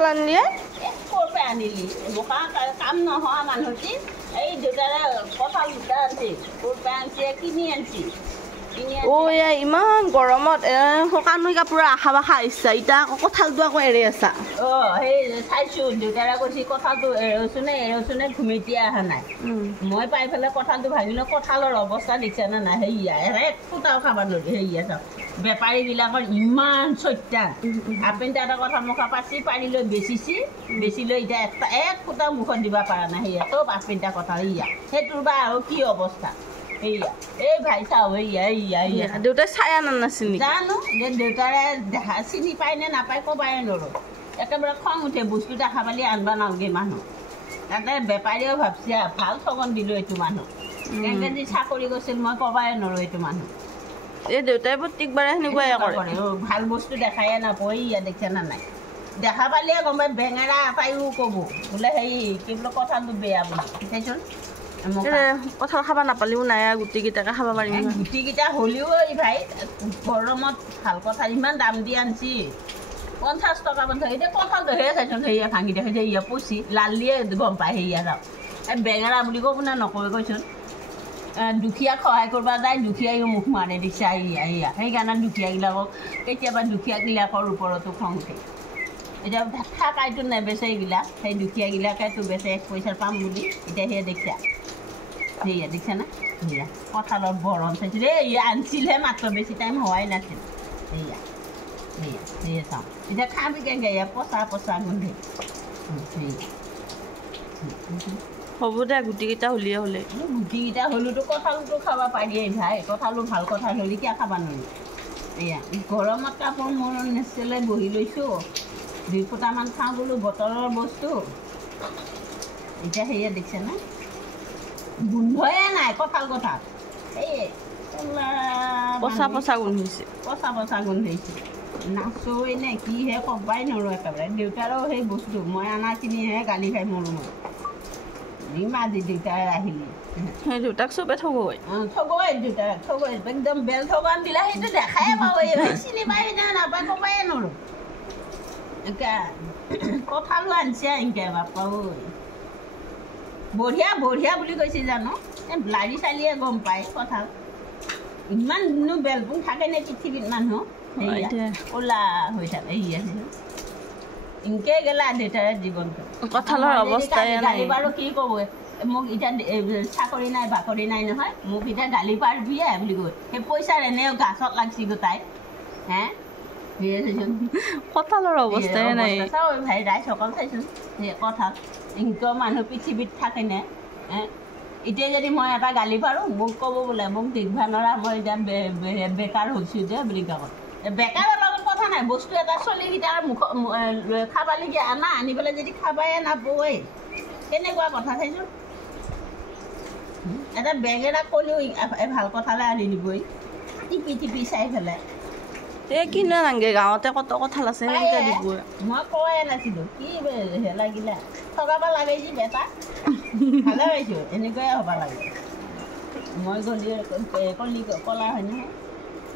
কঁঠাল আনিলি ক'ৰ পৰা আনিলি বোকা কাম নোহোৱা মানুহটি এই দেউতাৰে কঁঠাল দুটা আনছি ক'ৰ পৰা আনছি কিনি আনছি ইমান গৰমত শুকান কাপোৰ আশা বাখা ইচ্ছা এতিয়া আকৌ কঁঠালটো আকৌ এৰি আছা সেই চাইছোঁ দেউতাৰে কৈছে কঁঠালটো এৰচোনে ঘুমেটিয়াই অহা নাই মই পাই পেলাই কঁঠালটো ভাবিলোঁ কঁঠালৰ অৱস্থা দেখিছেনে নাই সেয়া এক ফুটাও খাব নোৱাৰি সেয়া চাওক বেপাৰীবিলাকৰ ইমান চৈত্যা আপেন এটা কথা মুখা পাৰি লৈ বেচি লৈ এতিয়া এক ফুটাও মুখত দিব পৰা নাই সেয়া চব আপেনটা কঁঠাল সেয়া সেইটোৰ বা আৰু কি অৱস্থা সেয়া এই ভাই চাওঁ এয়া দেউতাই চাই আনা নাছিল জানো যে দেউতাৰে চিনি পায় নে নাপায় ক'বাই নোৱাৰোঁ একেবাৰে খং উঠে বস্তু দেখা পালি আনবা নালগে মানুহ তাতে বেপাৰীয়েও ভাবছে ভাল ঠগন দিলোঁ এইটো মানুহ কেনেকৈ যি চাকৰি কৰিছিল মই ক'বাই নোৱাৰোঁ এইটো মানুহ এই দেউতাই প্ৰত্যেকবাৰে সেনেকুৱাই কৰে ভাল বস্তু দেখায়ে নাপায় ইয়া দেখে না নাই দেখা পালিয়ে গম পাই বেঙেৰা পায়ো ক'ব বোলে হেৰি কি বোলে কঁঠালটো বেয়া বুলি চাইচোন কঁঠাল খাব নাপালেও নাই গুটিকেইটাকে খাব পাৰিম গুটিকেইটা হ'লেও এই ভাই গৰমত ভাল কঁঠাল ইমান দাম দি আনছি 50 টকা মান থাকে এতিয়া কঁঠালটো হে চাইচোন সেয়া ভাঙি দেখে যে ইয়া পচি লালিয়ে গম পায় সেয়া যাওক এই বেঙেৰা বুলি ক'ব না নকয় কৈচোন দুখীয়াক সহায় কৰিব যায় দুখীয়াইও মুখ মাৰে দিছে সেইকাৰণে দুখীয়াবিলাকক কেতিয়াবা দুখীয়াবিলাকৰ ওপৰতো খং উঠে এতিয়া থাকাইতো নেবেচে এইবিলাক সেই দুখীয়াবিলাকেতো বেচে 1 পইচা পাম বুলি এতিয়া সেয়া দেখিছা না সেয়া কঁঠালৰ বৰণ চাইছিল আনছিলহে মাত্ৰ বেছি টাইম হোৱাই নাছিল সেয়া চাওঁ এতিয়া খাবি কেনেকৈ পচা গোন্ধে হ'ব দে গুটিকেইটা হ'লে গুটিকেইটা হ'লেতো কঁঠালটো খাব পাৰিয়ে ভাই কঁঠালো ভাল কঁঠাল হ'লে কিয় খাব নোৱাৰি এয়া গৰমত কাপোৰ মোৰ নেচেলে বহি লৈছোঁ 2 ফুটামান খাওঁ বোলো বতৰৰ বস্তু এতিয়া সেয়া দেখিছে না গোন্ধয়ে নাই কঁঠাল এই পচা গোন্ধাইছে পচা গোন্ধাইছে নাচোই নে কিহে ক'বাই নোৱাৰোঁ একেবাৰে দেউতাৰো সেই বস্তু মই আনাখিনিহে গালি খাই মৰো মই আজি দেউতাই আহিলি দেউতাক চবে ঠগৈ দেউতাক ঠগৈ একদম বেল ঠগান দিলা সেইটো দেখাই পাওঁ চিনি পাই নাপায় ক'বাই নোৱাৰোঁ কঁঠালো আনছে এনেকৈ বাপা ঐ বঢ়িয়া বুলি কৈছে জানো লাৰি চালিয়ে গম পায় কঁঠাল ইমাননো বেলপুং থাকে নে পৃথিৱীত মানুহ ক'লা হৈ থাকে এনেকৈ গেলা দেউতাৰে জীৱনটো কঁঠালৰ অৱস্থাই গালি বাৰু কি ক'ব মোক এতিয়া চাকৰি নাই বাকৰি নাই নহয় মোক এতিয়া গালি পাৰিবিয়ে বুলি কয় সেই পইচাৰ এনেও গাছত লাগছি গোটাই হে কঁঠালৰ অৱস্থাই নাই চাওঁ ভাই ৰাইজসকল চাইচোন সেই কঁঠাল এনেকুৱা মানুহ পৃথিৱীত থাকেনে এতিয়া যদি মই এটা গালি পাৰোঁ মোক ক'ব বোলে মোক দেখিবা নৰা মই এতিয়া বেকাৰ হৈছোঁ যে বুলি কয় বেকাৰৰ লগত কথা নাই বস্তু এটা চলিকেইটাৰ খাবালৈকে আনি পেলাই যদি খাবাই নাপয় কেনেকুৱা কথা চাইছোঁ এটা বেঙেৰা ক'লেও ভাল কথালৈ আনি দিবই টিপি চাই পেলাই কিনা নাগে গাঁৱতে কত কঁঠাল আছে মই কৈয়ে নাছিলোঁ কি লাগিলা ঠগাব লাগে যি বেটা ভালে পাইছোঁ এনেকৈয়ে হ'ব লাগে মই গলি কলি ক'লা হয় নহয়